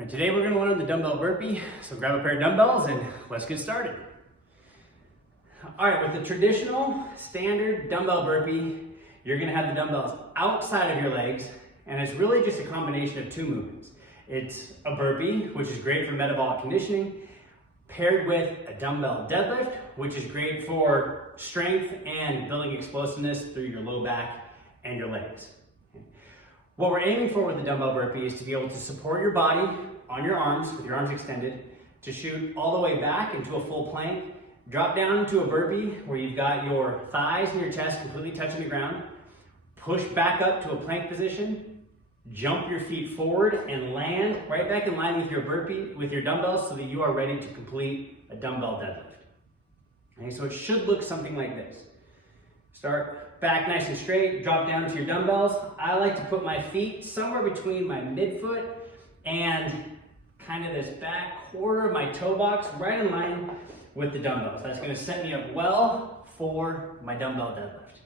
All right, today we're going to learn the dumbbell burpee, so grab a pair of dumbbells and let's get started. All right, with the traditional standard dumbbell burpee, you're going to have the dumbbells outside of your legs, and it's really just a combination of two movements. It's a burpee, which is great for metabolic conditioning, paired with a dumbbell deadlift, which is great for strength and building explosiveness through your low back and your legs. What we're aiming for with the dumbbell burpee is to be able to support your body on your arms, with your arms extended, to shoot all the way back into a full plank, drop down to a burpee where you've got your thighs and your chest completely touching the ground, push back up to a plank position, jump your feet forward and land right back in line with your burpee, with your dumbbells, so that you are ready to complete a dumbbell deadlift. Okay, so it should look something like this. Start back nice and straight, drop down to your dumbbells. I like to put my feet somewhere between my midfoot and kind of this back quarter of my toe box, right in line with the dumbbells. That's going to set me up well for my dumbbell deadlift.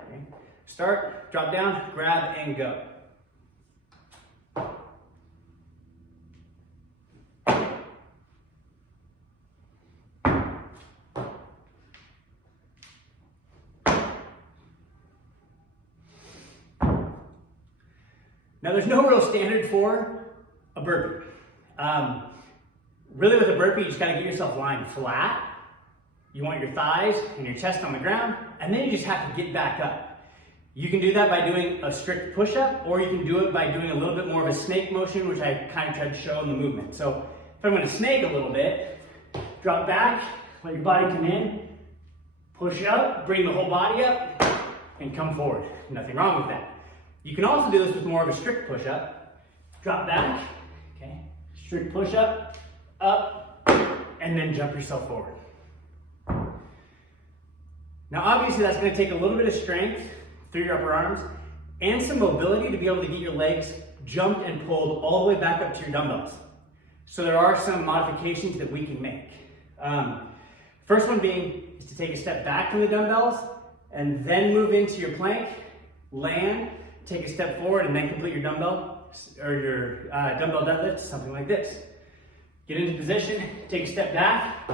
Okay. Start, drop down, grab, and go. Now, there's no real standard for a burpee. Really with a burpee, you just gotta get yourself lying flat. You want your thighs and your chest on the ground, and then you just have to get back up. You can do that by doing a strict push-up, or you can do it by doing a little bit more of a snake motion, which I kind of tried to show in the movement. So if I'm gonna snake a little bit, drop back, let your body come in, push up, bring the whole body up, and come forward. Nothing wrong with that. You can also do this with more of a strict push-up. Drop back, okay, strict push-up, up, and then jump yourself forward. Now obviously that's gonna take a little bit of strength through your upper arms and some mobility to be able to get your legs jumped and pulled all the way back up to your dumbbells. So there are some modifications that we can make. First one being is to take a step back from the dumbbells and then move into your plank, land, take a step forward, and then complete your dumbbell or your dumbbell deadlift, something like this. Get into position, take a step back,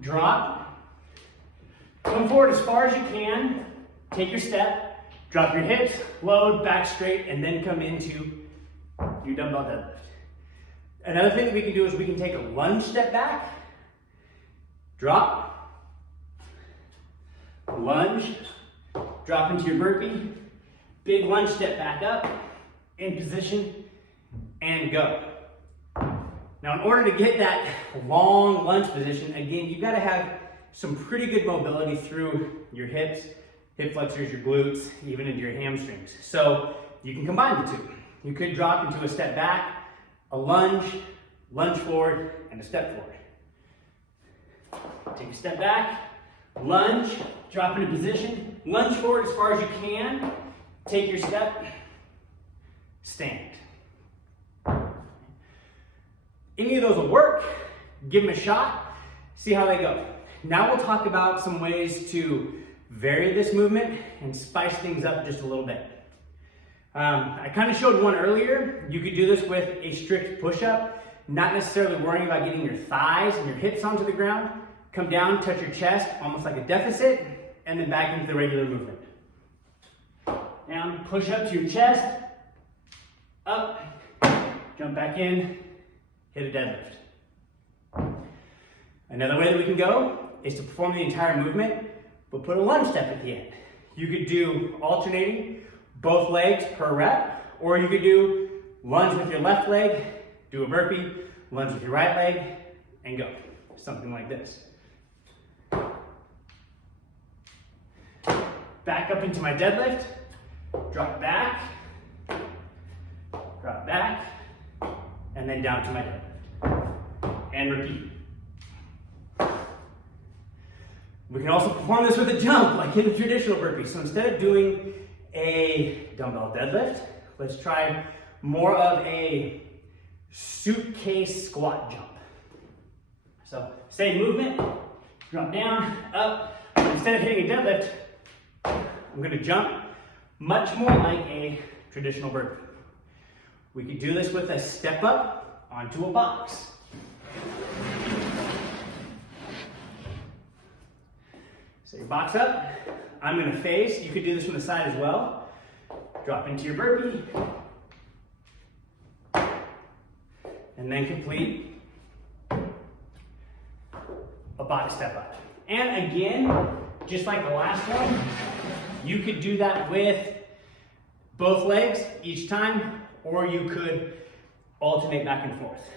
drop, come forward as far as you can, take your step, drop your hips, load, back straight, and then come into your dumbbell deadlift. Another thing that we can do is we can take a lunge step back, drop, lunge, drop into your burpee, big lunge step back up, in position, and go. Now in order to get that long lunge position, again, you've got to have some pretty good mobility through your hips, hip flexors, your glutes, even into your hamstrings. So you can combine the two. You could drop into a step back, a lunge, lunge forward, and a step forward. Take a step back, lunge, drop into position, lunge forward as far as you can, take your step, stand. Any of those will work. Give them a shot, see how they go. Now we'll talk about some ways to vary this movement and spice things up just a little bit. I kind of showed one earlier. You could do this with a strict push-up, not necessarily worrying about getting your thighs and your hips onto the ground. Come down, touch your chest, almost like a deficit, and then back into the regular movement. Down, push up to your chest, up, jump back in, hit a deadlift. Another way that we can go is to perform the entire movement, but put a lunge step at the end. You could do alternating both legs per rep, or you could do lunge with your left leg, do a burpee, lunge with your right leg, and go. Something like this. Back up into my deadlift. Drop back, and then down to my deadlift. And repeat. We can also perform this with a jump, like in the traditional burpee. So instead of doing a dumbbell deadlift, let's try more of a suitcase squat jump. So same movement, drop down, up. Instead of hitting a deadlift, I'm going to jump much more like a traditional burpee. We could do this with a step up onto a box. So you box up. I'm gonna face. You could do this from the side as well. Drop into your burpee. And then complete a box step up. And again, just like the last one, you could do that with both legs each time, or you could alternate back and forth.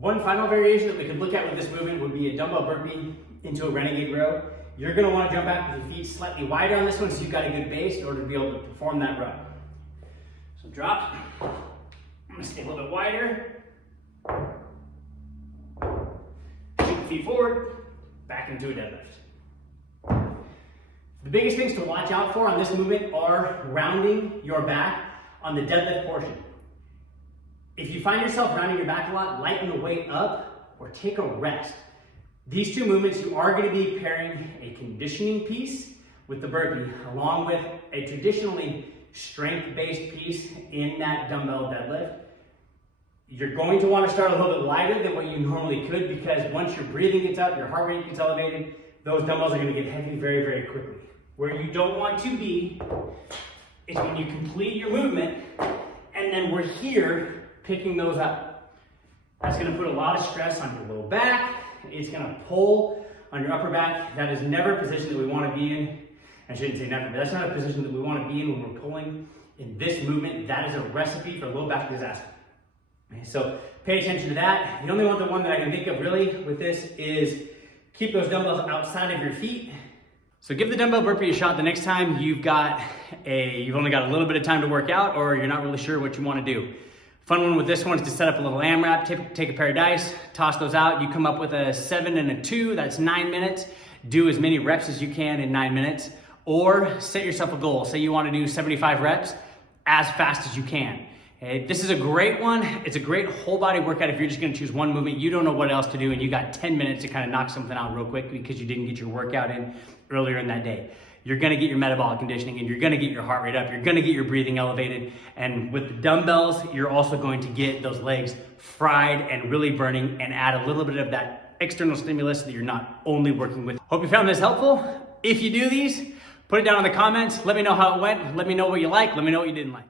One final variation that we could look at with this movement would be a dumbbell burpee into a renegade row. You're gonna wanna jump back with your feet slightly wider on this one so you've got a good base in order to be able to perform that row. So drop. I'm gonna stay a little bit wider. Shoot the feet forward, back into a deadlift. The biggest things to watch out for on this movement are rounding your back on the deadlift portion. If you find yourself rounding your back a lot, lighten the weight up or take a rest. These two movements, you are going to be pairing a conditioning piece with the burpee along with a traditionally strength-based piece in that dumbbell deadlift. You're going to want to start a little bit lighter than what you normally could, because once your breathing gets up, your heart rate gets elevated, those dumbbells are going to get heavy very, very quickly. Where you don't want to be is when you complete your movement and then we're here picking those up. That's going to put a lot of stress on your low back. It's going to pull on your upper back. That is never a position that we want to be in. I shouldn't say never, but that's not a position that we want to be in when we're pulling in this movement. That is a recipe for low back disaster. Okay, so pay attention to that. The only one that I can think of really with this is keep those dumbbells outside of your feet. So give the dumbbell burpee a shot the next time you've only got a little bit of time to work out, or you're not really sure what you want to do. Fun one with this one is to set up a little AMRAP, take a pair of dice, toss those out. You come up with a 7 and a 2, that's 9 minutes. Do as many reps as you can in 9 minutes, or set yourself a goal. Say you want to do 75 reps as fast as you can. Okay, this is a great one. It's a great whole body workout if you're just going to choose one movement. You don't know what else to do and you got 10 minutes to kind of knock something out real quick because you didn't get your workout in earlier in that day. You're going to get your metabolic conditioning and you're going to get your heart rate up. You're going to get your breathing elevated. And with the dumbbells, you're also going to get those legs fried and really burning and add a little bit of that external stimulus that you're not only working with. Hope you found this helpful. If you do these, put it down in the comments. Let me know how it went. Let me know what you like. Let me know what you didn't like.